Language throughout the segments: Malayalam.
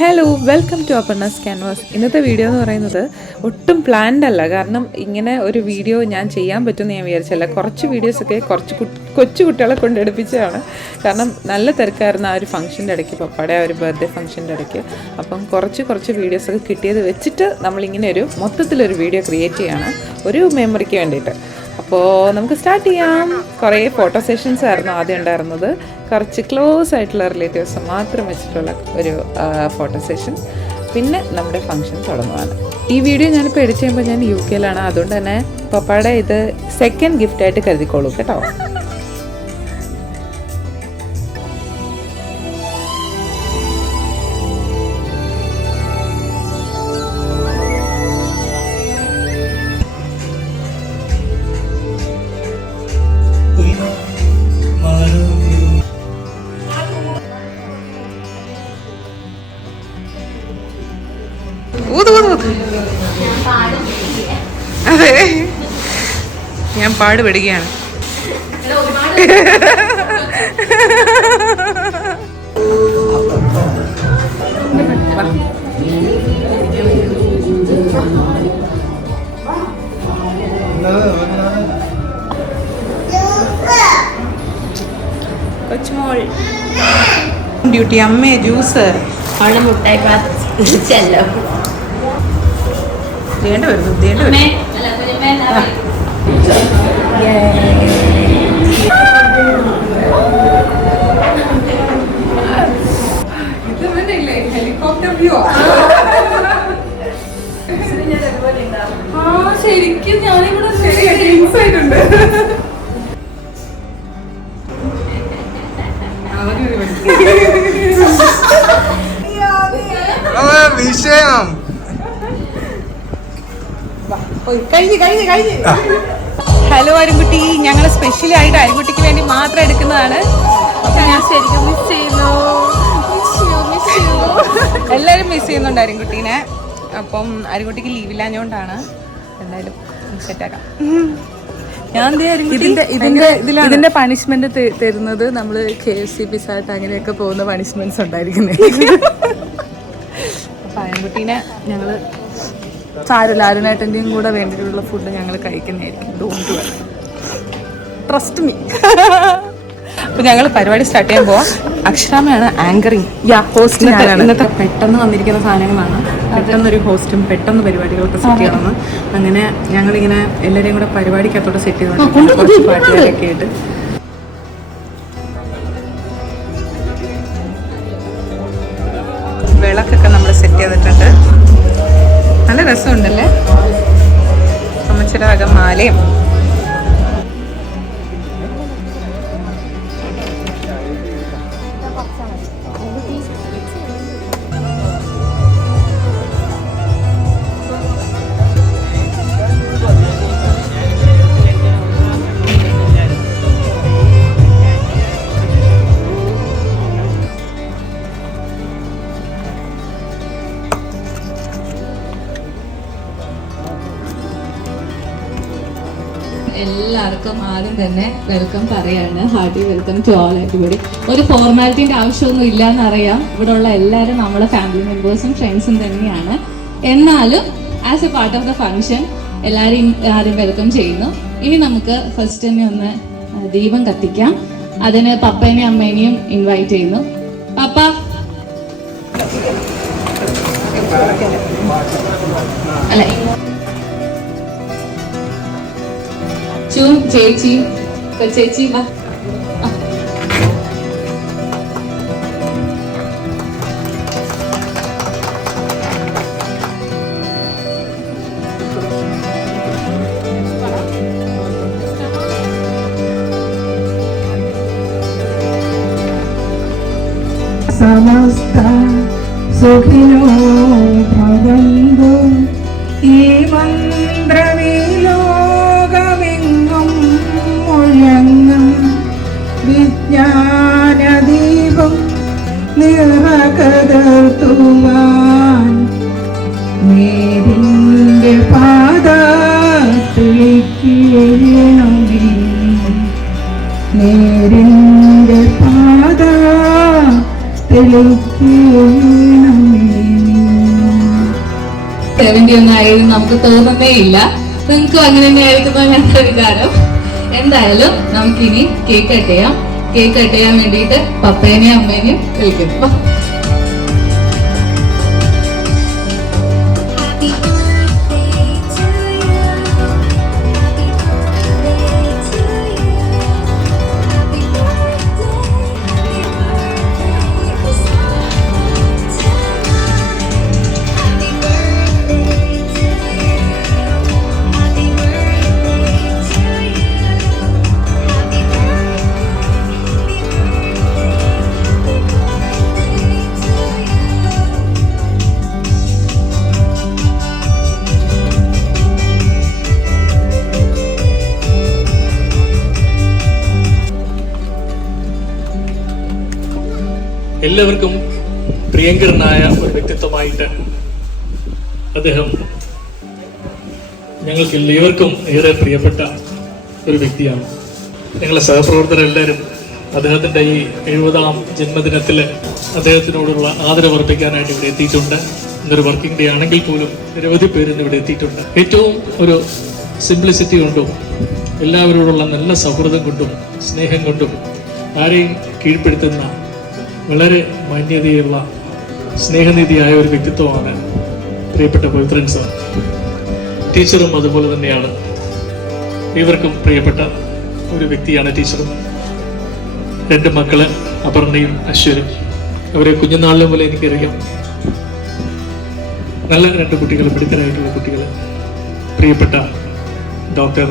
Hello, welcome to Aparna's canvas. ഇന്നത്തെ വീഡിയോ എന്ന് പറയുന്നത് ഒട്ടും പ്ലാൻഡ് അല്ല. കാരണം ഇങ്ങനെ ഒരു വീഡിയോ ഞാൻ ചെയ്യാൻ പറ്റുമെന്ന് ഞാൻ വിചാരിച്ചല്ല. കുറച്ച് വീഡിയോസൊക്കെ കൊച്ചു കുട്ടികളെ കൊണ്ടെടുപ്പിച്ചതാണ്. കാരണം നല്ല തിരക്കായിരുന്നു ആ ഒരു ഫംഗ്ഷൻ്റെ ഇടയ്ക്ക്, പപ്പയുടെ ആ ഒരു ബർത്ത്ഡേ ഫംഗ്ഷൻ്റെ ഇടയ്ക്ക്. അപ്പം കുറച്ച് വീഡിയോസൊക്കെ കിട്ടിയത് വെച്ചിട്ട് നമ്മളിങ്ങനെ ഒരു മൊത്തത്തിലൊരു വീഡിയോ ക്രിയേറ്റ് ചെയ്യാണ്, ഒരു മെമ്മറിക്ക് വേണ്ടിയിട്ട്. അപ്പോൾ നമുക്ക് സ്റ്റാർട്ട് ചെയ്യാം. കുറേ ഫോട്ടോ സെഷൻസ് ആയിരുന്നു ആദ്യം ഉണ്ടായിരുന്നത്. കുറച്ച് ക്ലോസ് ആയിട്ടുള്ള റിലേറ്റീവ്സ് മാത്രം വെച്ചിട്ടുള്ള ഒരു ഫോട്ടോ സെഷൻ. പിന്നെ നമ്മുടെ ഫംഗ്ഷൻ തുടങ്ങുവാണ്. ഈ വീഡിയോ ഞാനിപ്പോൾ എഡിറ്റ് ചെയ്യുമ്പോൾ ഞാൻ UK അതുകൊണ്ട് തന്നെ പപ്പയുടെ ഇത് സെക്കൻഡ് ഗിഫ്റ്റായിട്ട് കരുതിക്കോളൂ കേട്ടോ. അതെ, ഞാൻ പാടുപെടുകയാണ്. കൊച്ചുമോൾ ഡ്യൂട്ടി, അമ്മേ ജ്യൂസ്, മുട്ടായി ചെല്ലോ വേണ്ട വരുന്നു. ഹെലികോപ്റ്റർ വ്യൂ ശരിക്കും ഞാനിവിടെ ശരിയായിട്ടുണ്ട്. വിഷയം ഹലോ അരുൺകുട്ടി, ഞങ്ങൾ സ്പെഷ്യലി ആയിട്ട് അരുൺകുട്ടിക്ക് വേണ്ടി മാത്രം എടുക്കുന്നതാണ്. ഞാൻ ശരിക്കും മിസ് ചെയ്യുന്നു. എല്ലാവരും മിസ് ചെയ്യുന്നുണ്ട് അരുൺകുട്ടീനെ. അപ്പം അരുൺകുട്ടിക്ക് ലീവില്ലാഞ്ഞോണ്ടാണ്. എന്തായാലും സെറ്റാക്കാം. ഇതിന്റെ പണിഷ്മെന്റ് തരുന്നത് നമ്മള് KFC പിസായിട്ട് അങ്ങനെയൊക്കെ പോകുന്ന പണിഷ്മെന്റ്സ് ഉണ്ടായിരിക്കുന്നേ. അപ്പൊ അരുൺകുട്ടീനെ ഞങ്ങള് സാരമില്ല, അരുണേട്ടൻ്റെയും കൂടെ വേണ്ടിയിട്ടുള്ള ഫുഡ് ഞങ്ങൾ കഴിക്കുന്നതായിരിക്കും. Don't worry, trust me. അപ്പോൾ ഞങ്ങൾ പരിപാടി സ്റ്റാർട്ട് ചെയ്യാൻ പോവാം. അക്ഷരാമയാണ് ആങ്കറിങ്. ഇന്നത്തെ പെട്ടെന്ന് വന്നിരിക്കുന്ന സാധനങ്ങളാണ്. പെട്ടെന്നൊരു ഹോസ്റ്റും പെട്ടെന്ന് പരിപാടികളൊക്കെ സെറ്റ് ചെയ്യണമെന്ന്. അങ്ങനെ ഞങ്ങളിങ്ങനെ എല്ലാവരെയും കൂടെ പരിപാടിക്കകത്തോടെ സെറ്റ് ചെയ്ത് കുറച്ച് പാട്ടുകാരൊക്കെ ആയിട്ട് വിളക്കൊക്കെ നമ്മൾ സെറ്റ് ചെയ്തിട്ടുണ്ട്. നല്ല രസമുണ്ടല്ലേ? അമ്മച്ചിയുടെ വക മാലയും എല്ലാവർക്കും ആദ്യം തന്നെ വെൽക്കം പറയാണ്. Hearty welcome to all everybody. ഒരു ഫോർമാലിറ്റിൻ്റെ ആവശ്യമൊന്നും ഇല്ലയെന്ന് അറിയാം. ഇവിടെ ഉള്ള എല്ലാവരും നമ്മളെ ഫാമിലി മെമ്പേഴ്സും ഫ്രണ്ട്സും തന്നെയാണ്. എന്നാലും as A part of the function എല്ലാവരും ആദ്യം വെൽക്കം ചെയ്യുന്നു. ഇനി നമുക്ക് ഫസ്റ്റ് തന്നെ ഒന്ന് ദീപം കത്തിക്കാം. അതിന് പപ്പേനെയും അമ്മേനെയും ഇൻവൈറ്റ് ചെയ്യുന്നു. പപ്പ, അല്ല ചേച്ചി, ചേച്ചി വാ. സമസ്ത സുഖിനോ ഭവന്തു. ഈ മന്ത്രമേലോകമെങ്ങും മുഴങ്ങും വിജ്ഞാനദീപം നിറകതർത്തുവാൻ നേരിന്റെ പാത തെളിക്കണമേ. നേരിന്റെ പാത തെളിക്കണമേ. 70 ഒന്നും ആയിരുന്നു നമുക്ക് തോന്നുന്നേ ഇല്ല. നിങ്ങൾക്കും അങ്ങനെ തന്നെ ആയിരിക്കും ഞങ്ങളുടെ വിചാരം. എന്തായാലും നമുക്കിനി കേക്ക് കട്ട് ചെയ്യാം. കേക്ക് കട്ട് ചെയ്യാൻ വേണ്ടിയിട്ട് പപ്പേനെയും അമ്മേനെയും വിളിക്കുന്നു. എല്ലാവർക്കും പ്രിയങ്കരനായ ഒരു വ്യക്തിത്വമായിട്ട് അദ്ദേഹം ഞങ്ങൾക്ക് എല്ലാവർക്കും ഏറെ പ്രിയപ്പെട്ട ഒരു വ്യക്തിയാണ്. ഞങ്ങളെ സഹപ്രവർത്തകരെല്ലാവരും അദ്ദേഹത്തിൻ്റെ ഈ 70ാം ജന്മദിനത്തിൽ അദ്ദേഹത്തിനോടുള്ള ആദരവർപ്പിക്കാനായിട്ട് ഇവിടെ എത്തിയിട്ടുണ്ട്. ഇന്നൊരു വർക്കിംഗ് ഡേ ആണെങ്കിൽ പോലും നിരവധി പേര് ഇന്ന് ഇവിടെ എത്തിയിട്ടുണ്ട്. ഏറ്റവും ഒരു സിംപ്ലിസിറ്റി കൊണ്ടും എല്ലാവരോടുള്ള നല്ല സൗഹൃദം കൊണ്ടും സ്നേഹം കൊണ്ടും ആരെയും കീഴ്പ്പെടുത്തുന്ന വളരെ മാന്യതയുള്ള സ്നേഹനിധിയായ ഒരു വ്യക്തിത്വമാണ് പ്രിയപ്പെട്ട പവിത്രൻ സാർ. ടീച്ചറും അതുപോലെ തന്നെയാണ്. ഇവർക്കും പ്രിയപ്പെട്ട ഒരു വ്യക്തിയാണ് ടീച്ചറും. 2 മക്കള് അപർണയും അശ്വരും. അവരെ കുഞ്ഞുനാളിലെ പോലെ എനിക്കറിയാം. നല്ല 2 കുട്ടികൾ, മിടുക്കരായിട്ടുള്ള കുട്ടികൾ. പ്രിയപ്പെട്ട ഡോക്ടർ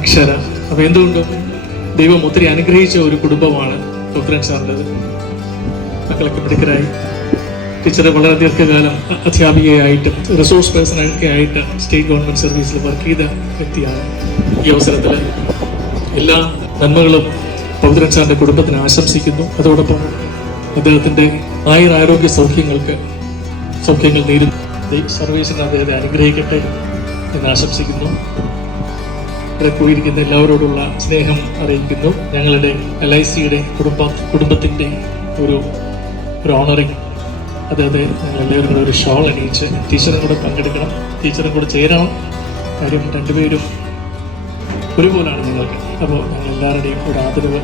അക്ഷര. അപ്പോൾ എന്തുകൊണ്ടും ദൈവം ഒത്തിരി അനുഗ്രഹിച്ച ഒരു കുടുംബമാണ് പവിത്രൻ സാറിൻ്റെത്. മക്കളൊക്കെ മിടുക്കരായി. ടീച്ചർ വളരെ ദീർഘകാലം അധ്യാപികയായിട്ടും റിസോഴ്സ് പേഴ്സണൊക്കെ ആയിട്ട് സ്റ്റേറ്റ് ഗവൺമെൻറ് സർവീസിൽ വർക്ക് ചെയ്ത വ്യക്തിയാണ്. ഈ അവസരത്തിൽ എല്ലാ നന്മകളും പവിത്രൻ സാറിൻ്റെ കുടുംബത്തിന് ആശംസിക്കുന്നു. അതോടൊപ്പം അദ്ദേഹത്തിൻ്റെ ആയുരാരോഗ്യ സൗഖ്യങ്ങൾ നേരും സർവീസിന് അദ്ദേഹത്തെ അനുഗ്രഹിക്കട്ടെ എന്ന് ആശംസിക്കുന്നു. ഇവിടെ കൂടിയിരിക്കുന്ന എല്ലാവരോടുള്ള സ്നേഹം അറിയിക്കുന്നു. ഞങ്ങളുടെ LICയുടെ കുടുംബത്തിൻ്റെ ഒരു ഓണറിങ്. അതായത് ഞങ്ങൾ എല്ലാവരും കൂടെ ഒരു ഷോൾ അണിയിച്ച് ടീച്ചറും കൂടെ പങ്കെടുക്കണം, ടീച്ചറും കൂടെ ചേരണം. കാര്യം 2 പേരും ഒരുപോലാണ് ഞങ്ങൾക്ക്. അപ്പോൾ ഞങ്ങൾ എല്ലാവരുടെയും ഒരു ആദരവ്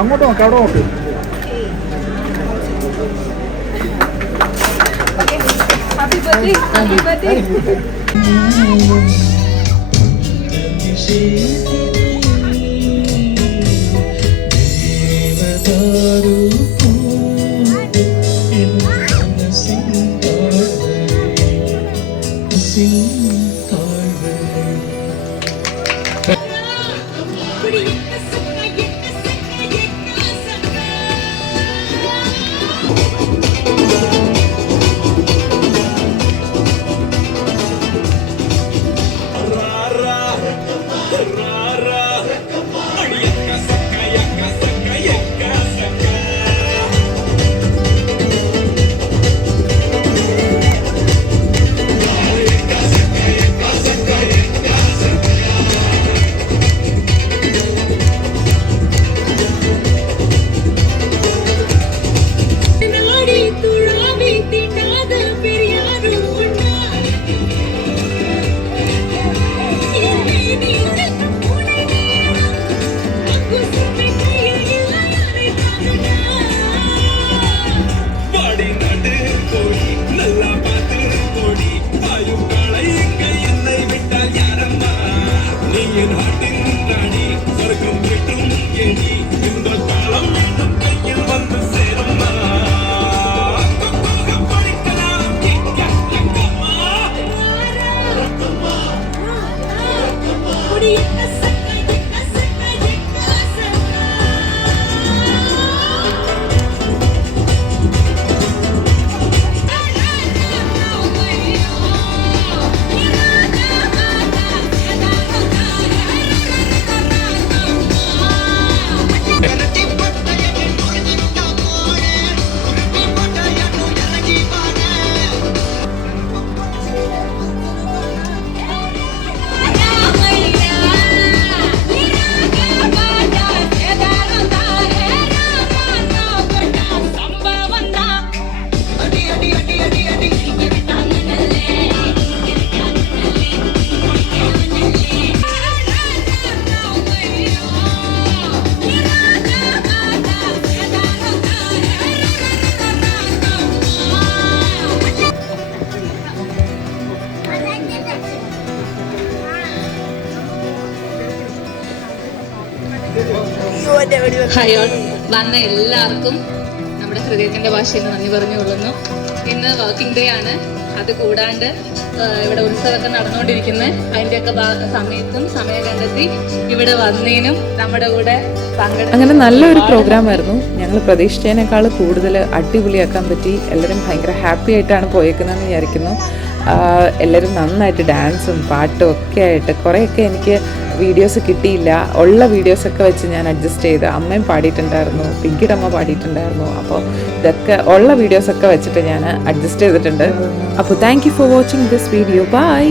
അങ്ങോട്ട് നോക്കാം, അവിടെ നോക്ക്. ഹായ് ഓൾ, വന്ന എല്ലാവർക്കും നമ്മുടെ ഹൃദയത്തിന്റെ ഭാഷയിൽ നന്ദി പറഞ്ഞുകൊള്ളുന്നു. ഇന്ന് വർക്കിംഗ് ഡേ ആണ്. അത് കൂടാണ്ട് ഇവിടെ ഉത്സവമൊക്കെ നടന്നുകൊണ്ടിരിക്കുന്നത്, അതിൻ്റെയൊക്കെ സമയത്തും സമയം കണ്ടെത്തി ഇവിടെ വന്നതിനും നമ്മുടെ കൂടെ അങ്ങനെ നല്ലൊരു പ്രോഗ്രാം ആയിരുന്നു. ഞങ്ങൾ പ്രതീക്ഷിച്ചതിനേക്കാൾ കൂടുതൽ അടിപൊളിയാക്കാൻ പറ്റി. എല്ലാവരും ഭയങ്കര ഹാപ്പി ആയിട്ടാണ് പോയേക്കുന്നതെന്ന് വിചാരിക്കുന്നു. എല്ലാവരും നന്നായിട്ട് ഡാൻസും പാട്ടും ഒക്കെ ആയിട്ട് കുറേയൊക്കെ എനിക്ക് വീഡിയോസ് കിട്ടിയില്ല. ഉള്ള വീഡിയോസൊക്കെ വെച്ച് ഞാൻ അഡ്ജസ്റ്റ് ചെയ്ത്, അമ്മയും പാടിയിട്ടുണ്ടായിരുന്നു, പിങ്കിയുടെ അമ്മ പാടിയിട്ടുണ്ടായിരുന്നു. അപ്പോൾ ഇതൊക്കെ ഉള്ള വീഡിയോസൊക്കെ വെച്ചിട്ട് ഞാൻ അഡ്ജസ്റ്റ് ചെയ്തിട്ടുണ്ട്. അപ്പോൾ thank you for watching this video. By.